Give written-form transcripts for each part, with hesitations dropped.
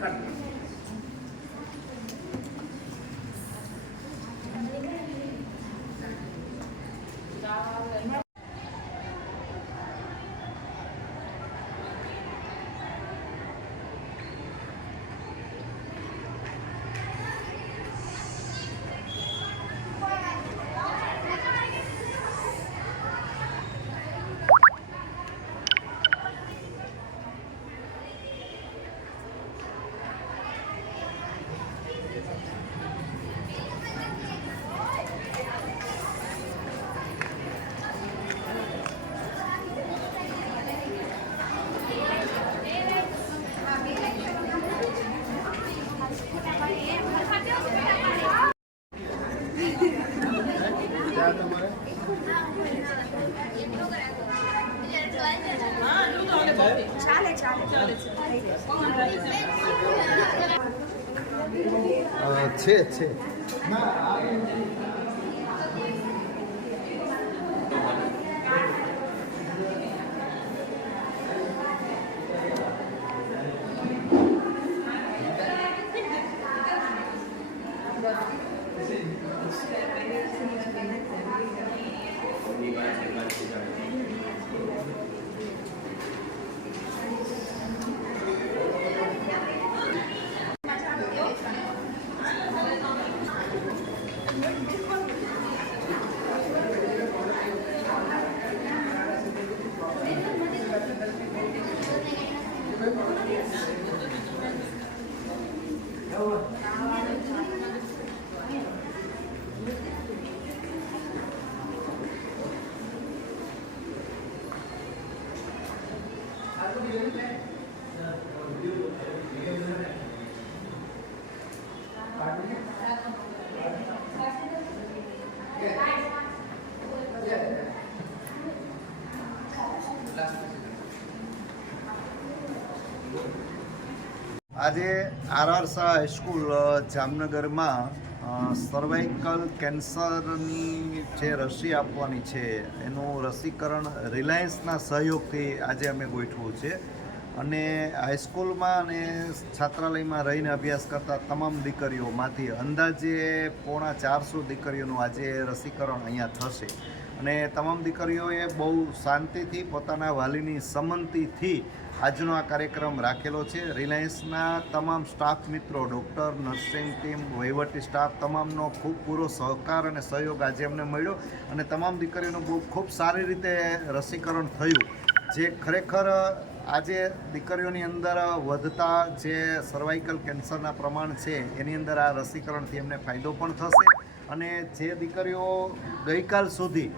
છે આજે RR Shah high school જામનગરમાં સર્વાઇકલ કેન્સરની જે રસી આપવાની છે એનું રસીકરણ રિલાયન્સના સહયોગથી આજે અમે ગોઠવ્યું છે અને હાઈસ્કૂલમાં અને છાત્રાલયમાં રહીને અભ્યાસ કરતા તમામ દીકરીઓમાંથી અંદાજે 450 દીકરીઓનું આજે રસીકરણ અહીંયા થશે અને તમામ દીકરીઓએ બહુ શાંતિથી પોતાના વાલીની સંમતિથી આજનો આ કાર્યક્રમ રાખેલો છે. રિલાયન્સના તમામ સ્ટાફ મિત્રો, ડૉક્ટર, નર્સિંગ ટીમ, વહીવટી સ્ટાફ તમામનો ખૂબ પૂરો સહકાર અને સહયોગ આજે અમને મળ્યો અને તમામ દીકરીઓનું ખૂબ સારી રીતે રસીકરણ થયું, જે ખરેખર આજે દીકરીઓની અંદર વધતા જે સર્વાઇકલ કેન્સરના પ્રમાણ છે એની અંદર આ રસીકરણથી એમને ફાયદો પણ થશે અને જે દીકરીઓ ગઈકાલ સુધી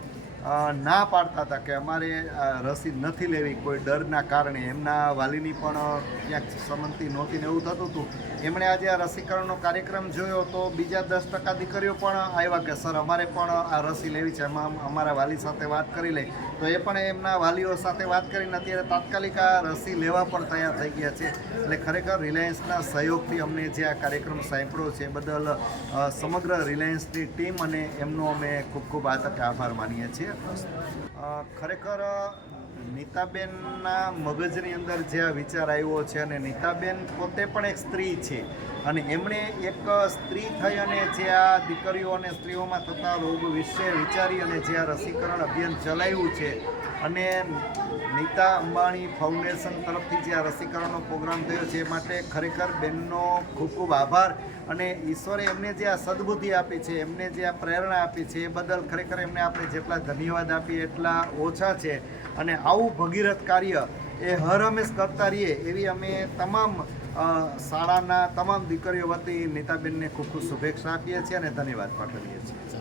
ના પાડતા હતા કે અમારે રસી નથી લેવી કોઈ ડરના કારણે, એમના વાલીની પણ ક્યાંક સંમતિ નહોતી ને એવું થતું હતું, એમણે આજે આ રસીકરણનો કાર્યક્રમ જોયો તો બીજા 10% દીકરીઓ પણ આવ્યા કે સર અમારે પણ આ રસી લેવી છે, એમાં અમારા વાલી સાથે વાત કરી લઈ, તો એ પણ એમના વાલીઓ સાથે વાત કરીને અત્યારે તાત્કાલિક આ રસી લેવા પણ તૈયાર થઈ ગયા છે. એટલે ખરેખર રિલાયન્સના સહયોગથી અમને જે આ કાર્યક્રમ સાંપડ્યો છે એ બદલ સમગ્ર રિલાયન્સની ટીમ અને એમનો અમે ખૂબ ખૂબ આ તકે આભાર માનીએ છીએ. ખરેખર નીતાબેનના મગજની અંદર જે આ વિચાર આવ્યો છે અને નીતાબેન પોતે પણ એક સ્ત્રી છે અને એમણે એક સ્ત્રી થઈ અને જે આ દીકરીઓ અને સ્ત્રીઓમાં થતા રોગ વિશે વિચારી અને જે આ રસીકરણ અભિયાન ચલાવ્યું છે અને નીતા અંબાણી ફાઉન્ડેશન તરફથી જે આ રસીકરણનો પ્રોગ્રામ થયો છે એ માટે ખરેખર બેનનો ખૂબ ખૂબ આભાર અને ઈશ્વરે એમને જે આ સદબુદ્ધિ આપી છે, એમને જે આ પ્રેરણા આપી છે એ બદલ ખરેખર એમને આપણે જેટલા ધન્યવાદ આપીએ એટલા ઓછા છે અને આવું ભગીરથ કાર્ય એ હર હંમેશ કરતા રહીએ એવી અમે તમામ શાળાના તમામ દીકરીઓ વતી નીતાબેનને ખૂબ ખૂબ શુભેચ્છા આપીએ છીએ અને ધન્યવાદ પાઠવીએ છીએ.